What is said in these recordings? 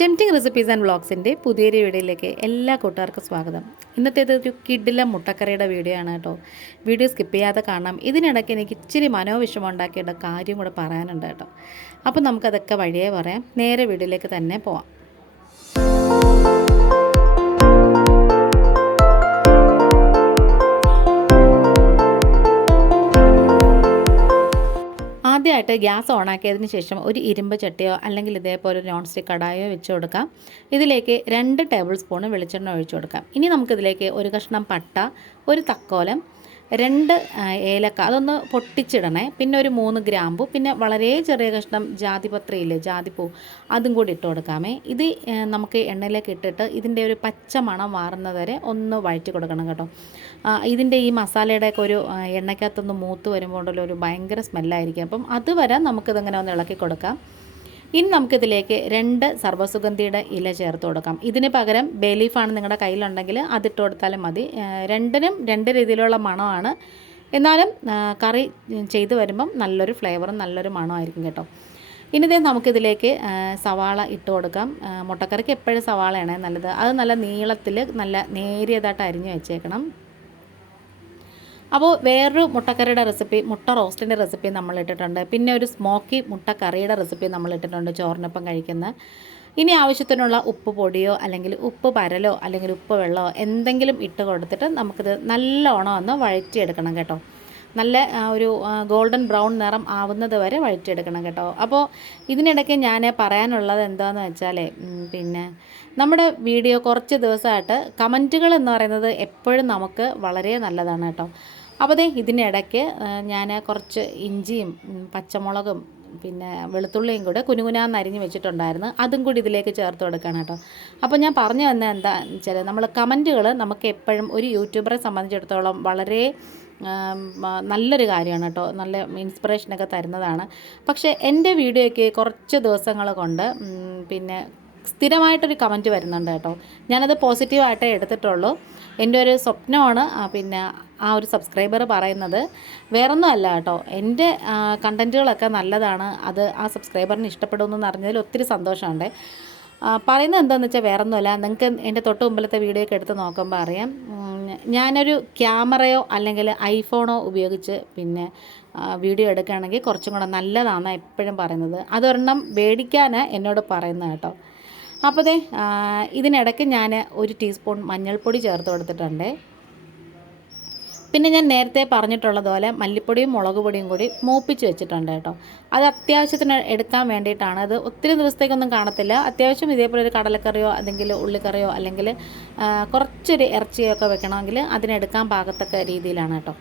Tempting recipes and വ്ളോഗ്സിന്റെ പുതിയൊരു വീഡിയോയിലേക്ക് എല്ലാ കൂട്ടുകാർക്കും സ്വാഗതം. ഇന്നത്തേത് ഒരു കിഡിലെ മുട്ടക്കറിയുടെ വീഡിയോ ആണ് കേട്ടോ. വീഡിയോ സ്കിപ്പ് ചെയ്യാതെ കാണാം. ഇതിനിടയ്ക്ക് എനിക്ക് ഇച്ചിരി മനോവിഷമം ഉണ്ടാക്കിയിട്ട് കാര്യം കൂടെ പറയാനുണ്ട് കേട്ടോ. അപ്പോൾ നമുക്കതൊക്കെ വഴിയേ പറയാം. നേരെ വീഡിയോയിലേക്ക് തന്നെ പോവാം. ആദ്യമായിട്ട് ഗ്യാസ് ഓണാക്കിയതിന് ശേഷം ഒരു ഇരുമ്പ് ചട്ടിയോ അല്ലെങ്കിൽ ഇതേപോലെ നോൺ സ്റ്റിക്ക് കടായോ വെച്ച് കൊടുക്കാം. ഇതിലേക്ക് രണ്ട് ടേബിൾ സ്പൂൺ വെളിച്ചെണ്ണ ഒഴിച്ചു കൊടുക്കാം. ഇനി നമുക്കിതിലേക്ക് ഒരു കഷ്ണം പട്ട ഒരു തക്കോലം രണ്ട് ഏലക്ക അതൊന്ന് പൊട്ടിച്ചിടണേ. പിന്നെ ഒരു മൂന്ന് ഗ്രാമ്പു പിന്നെ വളരെ ചെറിയ കഷ്ണം ജാതിപത്രിയില്ലേ ജാതിപ്പൂ അതും കൂടി ഇട്ട് കൊടുക്കാമേ. ഇത് നമുക്ക് എണ്ണയിലേക്ക് ഇട്ടിട്ട് ഇതിന്റെ ഒരു പച്ച മണം മാറുന്നത് വരെ ഒന്ന് വഴറ്റി കൊടുക്കണം കേട്ടോ. ഇതിന്റെ ഈ മസാലയുടെയൊക്കെ ഒരു എണ്ണയ്ക്കകത്തൊന്ന് മൂത്ത് വരുമ്പോൾ ഉണ്ടല്ലോ ഒരു ഭയങ്കര സ്മെല്ലായിരിക്കും. അപ്പം അതുവരെ നമുക്കിതങ്ങനെ ഒന്ന് ഇളക്കി കൊടുക്കാം. ഇനി നമുക്കിതിലേക്ക് രണ്ട് സർവസുഗന്ധിയുടെ ഇല ചേർത്ത് കൊടുക്കാം. ഇതിന് പകരം ബേലീഫാണ് നിങ്ങളുടെ കയ്യിലുണ്ടെങ്കിൽ അതിട്ട് കൊടുത്താലും മതി. രണ്ടിനും രണ്ട് രീതിയിലുള്ള മണമാണ്. എന്നാലും കറി ചെയ്ത് വരുമ്പം നല്ലൊരു ഫ്ലേവറും നല്ലൊരു മണമായിരിക്കും കേട്ടോ. ഇനി ഇതേ നമുക്കിതിലേക്ക് സവാള ഇട്ട് കൊടുക്കാം. മുട്ടക്കറിക്ക് എപ്പോഴും സവാളയാണ് നല്ലത്. അത് നല്ല നീളത്തിൽ നല്ല നേരിയതായിട്ട് അരിഞ്ഞ് വെച്ചേക്കണം. അപ്പോൾ വേറൊരു മുട്ടക്കറിയുടെ റെസിപ്പി മുട്ട റോസ്റ്റിന്റെ റെസിപ്പി നമ്മൾ ഇട്ടിട്ടുണ്ട്. പിന്നെ ഒരു സ്മോക്കി മുട്ടക്കറിയുടെ റെസിപ്പി നമ്മൾ ഇട്ടിട്ടുണ്ട് ചോറിനൊപ്പം കഴിക്കുന്ന. ഇനി ആവശ്യത്തിനുള്ള ഉപ്പ് പൊടിയോ അല്ലെങ്കിൽ ഉപ്പ് പരലോ അല്ലെങ്കിൽ ഉപ്പ് വെള്ളമോ എന്തെങ്കിലും ഇട്ട് കൊടുത്തിട്ട് നമുക്കിത് നല്ലോണം ഒന്ന് വഴറ്റിയെടുക്കണം കേട്ടോ. നല്ല ഒരു ഗോൾഡൻ ബ്രൗൺ നിറം ആവുന്നത് വരെ വഴറ്റിയെടുക്കണം കേട്ടോ. അപ്പോൾ ഇതിനിടയ്ക്ക് ഞാൻ പറയാനുള്ളത് എന്താണെന്ന് വെച്ചാൽ പിന്നെ നമ്മുടെ വീഡിയോ കുറച്ച് ദിവസമായിട്ട് കമന്റുകൾ എന്ന് പറയുന്നത് എപ്പോഴും നമുക്ക് വളരെ നല്ലതാണ് കേട്ടോ. അപ്പോൾ ദേ ഇതിനിടയ്ക്ക് ഞാൻ കുറച്ച് ഇഞ്ചിയും പച്ചമുളകും പിന്നെ വെളുത്തുള്ളിയും കൂടെ കുനുകുനാന്ന് അരിഞ്ഞ് വെച്ചിട്ടുണ്ടായിരുന്നു. അതും കൂടി ഇതിലേക്ക് ചേർത്ത് കൊടുക്കണം കേട്ടോ. അപ്പോൾ ഞാൻ പറഞ്ഞു വന്ന എന്താ വെച്ചാൽ നമ്മൾ കമന്റുകൾ നമുക്ക് എപ്പോഴും ഒരു യൂട്യൂബറെ സംബന്ധിച്ചിടത്തോളം വളരെ നല്ലൊരു കാര്യമാണ് കേട്ടോ. നല്ല ഇൻസ്പിറേഷനൊക്കെ തരുന്നതാണ്. പക്ഷേ എന്റെ വീഡിയോയ്ക്ക് കുറച്ച് ദിവസങ്ങൾ കൊണ്ട് പിന്നെ സ്ഥിരമായിട്ടൊരു കമന്റ് വരുന്നുണ്ട് കേട്ടോ. ഞാനത് പോസിറ്റീവായിട്ടേ എടുത്തിട്ടുള്ളൂ. എന്റെ ഒരു സ്വപ്നമാണ് പിന്നെ ആ ഒരു സബ്സ്ക്രൈബർ പറയുന്നത്. വേറൊന്നുമല്ല കേട്ടോ. എന്റെ കണ്ടന്റുകളൊക്കെ നല്ലതാണ്. അത് ആ സബ്സ്ക്രൈബറിന് ഇഷ്ടപ്പെടുമെന്ന് അറിഞ്ഞതിൽ ഒത്തിരി സന്തോഷമുണ്ട്. പറയുന്നത് എന്താണെന്ന് വെച്ചാൽ വേറൊന്നുമല്ല. നിങ്ങൾക്ക് എന്റെ തൊട്ട് മുമ്പിലത്തെ വീഡിയോ ഒക്കെ എടുത്ത് നോക്കുമ്പോൾ അറിയാം. ഉം, ഞാനൊരു ക്യാമറയോ അല്ലെങ്കിൽ ഐഫോണോ ഉപയോഗിച്ച് പിന്നെ വീഡിയോ എടുക്കുകയാണെങ്കിൽ കുറച്ചും കൂടെ നല്ലതാണെന്നാണ് എപ്പോഴും പറയുന്നത്. അതൊരെണ്ണം മേടിക്കാൻ എന്നോട് പറയുന്നത് കേട്ടോ. അപ്പോൾ ദേ ഇതിനിടയ്ക്ക് ഞാൻ ഒരു ടീസ്പൂൺ മഞ്ഞൾപ്പൊടി ചേർത്ത് കൊടുത്തിട്ടുണ്ട്. പിന്നെ ഞാൻ നേരത്തെ പറഞ്ഞിട്ടുള്ളതുപോലെ മല്ലിപ്പൊടിയും മുളക് പൊടിയും കൂടി മൂപ്പിച്ച് വെച്ചിട്ടുണ്ട് കേട്ടോ. അത് അത്യാവശ്യത്തിന് എടുക്കാൻ വേണ്ടിയിട്ടാണ്. അത് ഒത്തിരി ദിവസത്തേക്കൊന്നും കാണത്തില്ല. അത്യാവശ്യം ഇതേപോലെ ഒരു കടലക്കറിയോ അല്ലെങ്കിൽ ഉള്ളിക്കറിയോ അല്ലെങ്കിൽ കുറച്ചൊരു ഇറച്ചിയോ ഒക്കെ വെക്കണമെങ്കിൽ അതിനെടുക്കാൻ പാകത്തക്ക രീതിയിലാണ് കേട്ടോ.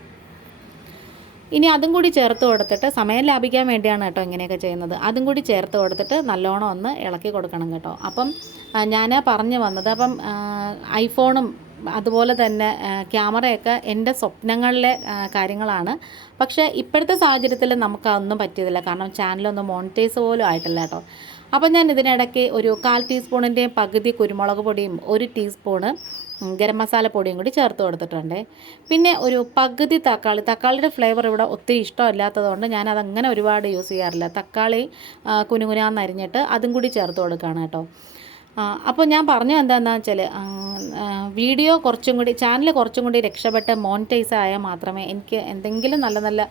ഇനി അതും കൂടി ചേർത്ത് കൊടുത്തിട്ട് സമയം ലാഭിക്കാൻ വേണ്ടിയാണ് കേട്ടോ ഇങ്ങനെയൊക്കെ ചെയ്യുന്നത്. അതും കൂടി ചേർത്ത് കൊടുത്തിട്ട് നല്ലോണം ഒന്ന് ഇളക്കി കൊടുക്കണം കേട്ടോ. അപ്പം ഞാൻ പറഞ്ഞു വന്നത്. അപ്പം ഐഫോണും അതുപോലെ തന്നെ ക്യാമറയൊക്കെ എന്റെ സ്വപ്നങ്ങളിലെ കാര്യങ്ങളാണ്. പക്ഷേ ഇപ്പോഴത്തെ സാഹചര്യത്തിൽ നമുക്ക് അതൊന്നും പറ്റിയതില്ല. കാരണം ചാനലൊന്നും മോണിറ്റൈസ് പോലും ആയിട്ടില്ല കേട്ടോ. അപ്പോൾ ഞാൻ ഇതിനിടയ്ക്ക് ഒരു കാൽ ടീസ്പൂണിന്റെയും പകുതി കുരുമുളക് പൊടിയും ഒരു ടീസ്പൂണ് ഗരം മസാല പൊടിയും കൂടി ചേർത്ത് കൊടുത്തിട്ടുണ്ട്. പിന്നെ ഒരു പകുതി തക്കാളി തക്കാളിയുടെ ഫ്ലേവർ ഇവിടെ ഒത്തിരി ഇഷ്ടമില്ലാത്തതുകൊണ്ട് ഞാൻ അതങ്ങനെ ഒരുപാട് യൂസ് ചെയ്യാറില്ല. തക്കാളി കുനുകുനാന്നരിഞ്ഞിട്ട് അതും കൂടി ചേർത്ത് കൊടുക്കുകയാണ് കേട്ടോ. അപ്പോൾ ഞാൻ പറഞ്ഞു എന്താണെന്ന് വെച്ചാൽ വീഡിയോ കുറച്ചും കൂടി ചാനൽ കുറച്ചും കൂടി രക്ഷപ്പെട്ട് മോണിറ്റൈസ് ആയാൽ മാത്രമേ എനിക്ക് എന്തെങ്കിലും നല്ല നല്ല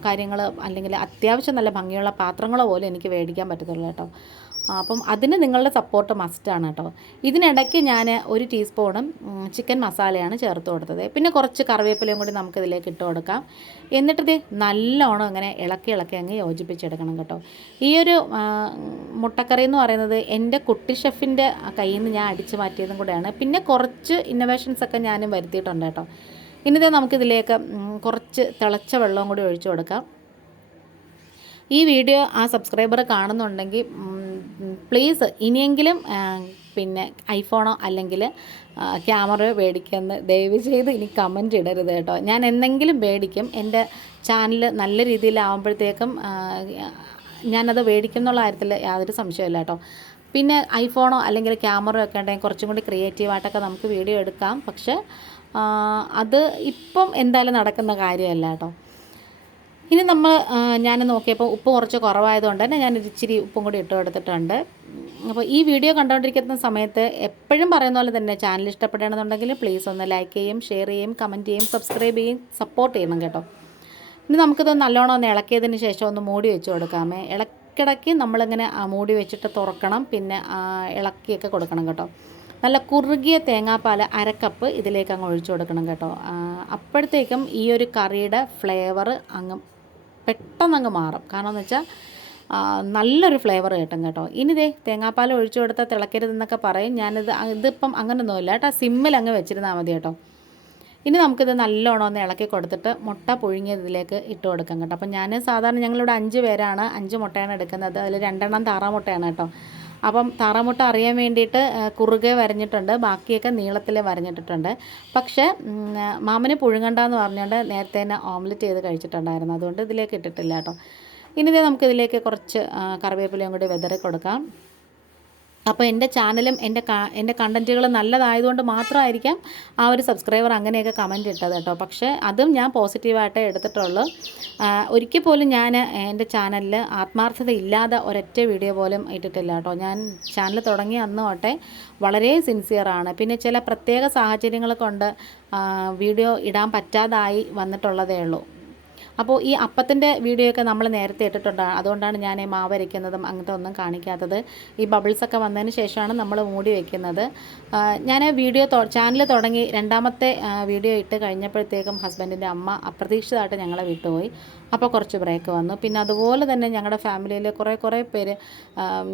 കാര്യങ്ങൾ അല്ലെങ്കിൽ അത്യാവശ്യം നല്ല ഭംഗിയുള്ള പാത്രങ്ങളോ പോലും എനിക്ക് മേടിക്കാൻ പറ്റത്തുള്ളൂ കേട്ടോ. അപ്പം അതിന് നിങ്ങളുടെ സപ്പോർട്ട് മസ്റ്റാണ് കേട്ടോ. ഇതിനിടയ്ക്ക് ഞാൻ ഒരു ടീസ്പൂണും ചിക്കൻ മസാലയാണ് ചേർത്ത് കൊടുത്തത്. പിന്നെ കുറച്ച് കറിവേപ്പിലയും കൂടി നമുക്ക് ഇതിലേക്ക് ഇട്ട് കൊടുക്കാം. എന്നിട്ടിത് നല്ലോണം ഇങ്ങനെ ഇളക്കി ഇളക്കി അങ്ങ് യോജിപ്പിച്ചെടുക്കണം കേട്ടോ. ഈ ഒരു മുട്ടക്കറി എന്ന് പറയുന്നത് എന്റെ കുട്ടി ഷെഫിന്റെ കയ്യിൽ നിന്ന് ഞാൻ അടിച്ചു മാറ്റിയതും കൂടെയാണ്. പിന്നെ കുറച്ച് ഇന്നോവേഷൻസ് ഒക്കെ ഞാനും വരുത്തിയിട്ടുണ്ട് കേട്ടോ. ഇനിത് നമുക്കിതിലേക്ക് കുറച്ച് തിളച്ച വെള്ളവും കൂടി ഒഴിച്ചു കൊടുക്കാം. ഈ വീഡിയോ ആ സബ്സ്ക്രൈബർ കാണുന്നുണ്ടെങ്കിൽ പ്ലീസ് ഇനിയെങ്കിലും പിന്നെ ഐഫോണോ അല്ലെങ്കിൽ ക്യാമറയോ മേടിക്കുമെന്ന് ദയവ് ചെയ്ത് ഇനി കമന്റ് ഇടരുത് കേട്ടോ. ഞാൻ എന്തെങ്കിലും മേടിക്കും എന്റെ ചാനൽ നല്ല രീതിയിലാവുമ്പോഴത്തേക്കും ഞാനത് മേടിക്കും എന്നുള്ള കാര്യത്തിൽ യാതൊരു സംശയമില്ല കേട്ടോ. പിന്നെ ഐഫോണോ അല്ലെങ്കിൽ ക്യാമറയോ ഒക്കെ ഉണ്ടെങ്കിൽ കുറച്ചും കൂടി ക്രിയേറ്റീവായിട്ടൊക്കെ നമുക്ക് വീഡിയോ എടുക്കാം. പക്ഷേ അത് ഇപ്പം എന്തായാലും നടക്കുന്ന കാര്യമല്ല കേട്ടോ. ഇനി നമ്മൾ ഞാൻ നോക്കിയപ്പോൾ ഉപ്പ് കുറച്ച് കുറവായതുകൊണ്ട് തന്നെ ഞാൻ ഇച്ചിരി ഉപ്പും കൂടി ഇട്ട് കൊടുത്തിട്ടുണ്ട്. അപ്പോൾ ഈ വീഡിയോ കണ്ടുകൊണ്ടിരിക്കുന്ന സമയത്ത് എപ്പോഴും പറയുന്ന പോലെ തന്നെ ചാനൽ ഇഷ്ടപ്പെടുകയാണെന്നുണ്ടെങ്കിൽ പ്ലീസ് ഒന്ന് ലൈക്ക് ചെയ്യും ഷെയർ ചെയ്യും കമന്റ് ചെയ്യും സബ്സ്ക്രൈബ് ചെയ്യും സപ്പോർട്ട് ചെയ്യണം കേട്ടോ. ഇനി നമുക്കിത് നല്ലോണം ഒന്ന് ഇളക്കിയതിന് ശേഷം ഒന്ന് മൂടി വെച്ച് കൊടുക്കാമേ. ഇളക്കിടയ്ക്ക് നമ്മളിങ്ങനെ മൂടി വെച്ചിട്ട് തുറക്കണം പിന്നെ ഇളക്കിയൊക്കെ കൊടുക്കണം കേട്ടോ. നല്ല കുറുകിയ തേങ്ങാപ്പാൽ അരക്കപ്പ് ഇതിലേക്ക് അങ്ങ് ഒഴിച്ചു കൊടുക്കണം കേട്ടോ. അപ്പോഴത്തേക്കും ഈ ഒരു കറിയുടെ ഫ്ലേവർ അങ്ങ് പെട്ടെന്ന് അങ്ങ് മാറും. കാരണം എന്ന് വെച്ചാൽ നല്ലൊരു ഫ്ലേവർ കിട്ടും കേട്ടോ. ഇനി ഇതേ തേങ്ങാപ്പാൽ ഒഴിച്ചു കൊടുത്താൽ തിളക്കരുതെന്നൊക്കെ പറയും. ഞാനിത് ഇതിപ്പം അങ്ങനെയൊന്നുമില്ല കേട്ടോ. സിമ്മിൽ അങ്ങ് വെച്ചിരുന്നാൽ മതി കേട്ടോ. ഇനി നമുക്കിത് നല്ലോണം ഒന്ന് ഇളക്കി കൊടുത്തിട്ട് മുട്ട പുഴുങ്ങിയതിലേക്ക് ഇട്ട് കൊടുക്കാം കേട്ടോ. അപ്പം ഞാൻ സാധാരണ ഞങ്ങളിവിടെ അഞ്ച് പേരാണ് അഞ്ച് മുട്ടയാണ് എടുക്കുന്നത്. അതിൽ രണ്ടെണ്ണം താറാമുട്ടയാണ് കേട്ടോ. അപ്പം താറാമുട്ട അറിയാൻ വേണ്ടിയിട്ട് കുറുകെ വരഞ്ഞിട്ടുണ്ട്. ബാക്കിയൊക്കെ നീളത്തിൽ വരഞ്ഞിട്ടിട്ടുണ്ട്. പക്ഷേ മാമന് പുഴുങ്ങണ്ടെന്ന് പറഞ്ഞുകൊണ്ട് നേരത്തെ തന്നെ ഓംലെറ്റ് ചെയ്ത് കഴിച്ചിട്ടുണ്ടായിരുന്നു. അതുകൊണ്ട് ഇതിലേക്ക് ഇട്ടിട്ടില്ല കേട്ടോ. ഇനി നമുക്കിതിലേക്ക് കുറച്ച് കറിവേപ്പിലയും കൂടി വെതറി കൊടുക്കാം. അപ്പോൾ എന്റെ ചാനലും എന്റെ എന്റെ കണ്ടന്റുകളും നല്ലതായതുകൊണ്ട് മാത്രമായിരിക്കാം ആ ഒരു സബ്സ്ക്രൈബർ അങ്ങനെയൊക്കെ കമന്റ് ഇട്ടത് കേട്ടോ. പക്ഷേ അതും ഞാൻ പോസിറ്റീവായിട്ടേ എടുത്തിട്ടുള്ളൂ. ഒരിക്കൽ പോലും ഞാൻ എന്റെ ചാനലിൽ ആത്മാർത്ഥത ഇല്ലാതെ ഒരൊറ്റ വീഡിയോ പോലും ഇട്ടിട്ടില്ല കേട്ടോ. ഞാൻ ചാനൽ തുടങ്ങി അന്ന് തൊട്ടേ വളരെ സിൻസിയറാണ് പിന്നെ ചില പ്രത്യേക സാഹചര്യങ്ങൾ കൊണ്ട് വീഡിയോ ഇടാൻ പറ്റാതായി വന്നിട്ടുള്ളതേ ഉള്ളൂ. അപ്പോൾ ഈ അപ്പത്തിന്റെ വീഡിയോ ഒക്കെ നമ്മൾ നേരത്തെ ഇട്ടിട്ടുണ്ട്. അതുകൊണ്ടാണ് ഞാൻ മാവ് അരയ്ക്കുന്നതും അങ്ങനത്തെ ഒന്നും കാണിക്കാത്തത്. ഈ ബബിൾസൊക്കെ വന്നതിന് ശേഷമാണ് നമ്മൾ മൂടി വയ്ക്കുന്നത് ഞാൻ വീഡിയോ ചാനൽ തുടങ്ങി രണ്ടാമത്തെ വീഡിയോ ഇട്ട് കഴിഞ്ഞപ്പോഴത്തേക്കും ഹസ്ബൻഡിന്റെ അമ്മ അപ്രതീക്ഷിതമായിട്ട് ഞങ്ങളെ വിട്ടുപോയി. അപ്പോൾ കുറച്ച് ബ്രേക്ക് വന്നു. പിന്നെ അതുപോലെ തന്നെ ഞങ്ങളുടെ ഫാമിലിയിൽ കുറേ കുറേ പേര്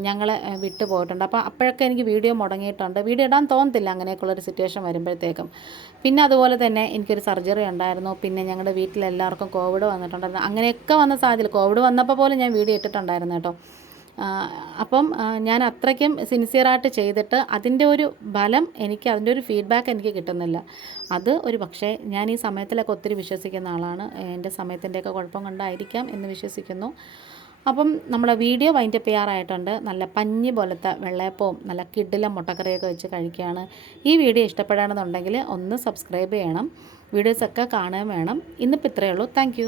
ഞങ്ങളെ വിട്ടു പോയിട്ടുണ്ട്. അപ്പോൾ അപ്പോഴൊക്കെ എനിക്ക് വീഡിയോ മുടങ്ങിയിട്ടുണ്ട്. വീഡിയോ ഇടാൻ തോന്നത്തില്ല അങ്ങനെയൊക്കെയുള്ളൊരു സിറ്റുവേഷൻ വരുമ്പോഴത്തേക്കും. പിന്നെ അതുപോലെ തന്നെ എനിക്കൊരു സർജറി ഉണ്ടായിരുന്നു. പിന്നെ ഞങ്ങളുടെ വീട്ടിലെല്ലാവർക്കും കോവിഡ് വന്നിട്ടുണ്ടായിരുന്നു അങ്ങനെയൊക്കെ വന്ന സാഹചര്യം. കോവിഡ് വന്നപ്പോൾ പോലും ഞാൻ വീഡിയോ ഇട്ടിട്ടുണ്ടായിരുന്നു കേട്ടോ. അപ്പം ഞാൻ അത്രയ്ക്കും സിൻസിയറായിട്ട് ചെയ്തിട്ട് അതിന്റെ ഒരു ബലം എനിക്ക് അതിന്റെ ഒരു ഫീഡ്ബാക്ക് എനിക്ക് കിട്ടുന്നില്ല. അത് ഒരു പക്ഷേ ഞാൻ ഈ സമയത്തിലൊക്കെ ഒത്തിരി വിശ്വസിക്കുന്ന ആളാണ്. എന്റെ സമയത്തിന്റെയൊക്കെ കുഴപ്പം കൊണ്ടായിരിക്കാം എന്ന് വിശ്വസിക്കുന്നു. അപ്പം നമ്മുടെ വീഡിയോ വൈൻഡപ്പ് ചെയ്യാറായിട്ടുണ്ട്. നല്ല പഞ്ഞി പോലത്തെ വെള്ളയപ്പവും നല്ല കിഡിലും മുട്ടക്കറിയൊക്കെ വെച്ച് കഴിക്കുകയാണ്. ഈ വീഡിയോ ഇഷ്ടപ്പെടുകയാണെന്നുണ്ടെങ്കിൽ ഒന്ന് സബ്സ്ക്രൈബ് ചെയ്യണം. വീഡിയോസൊക്കെ കാണുകയും വേണം. ഇന്നിപ്പോൾ ഇത്രയേ ഉള്ളൂ. താങ്ക്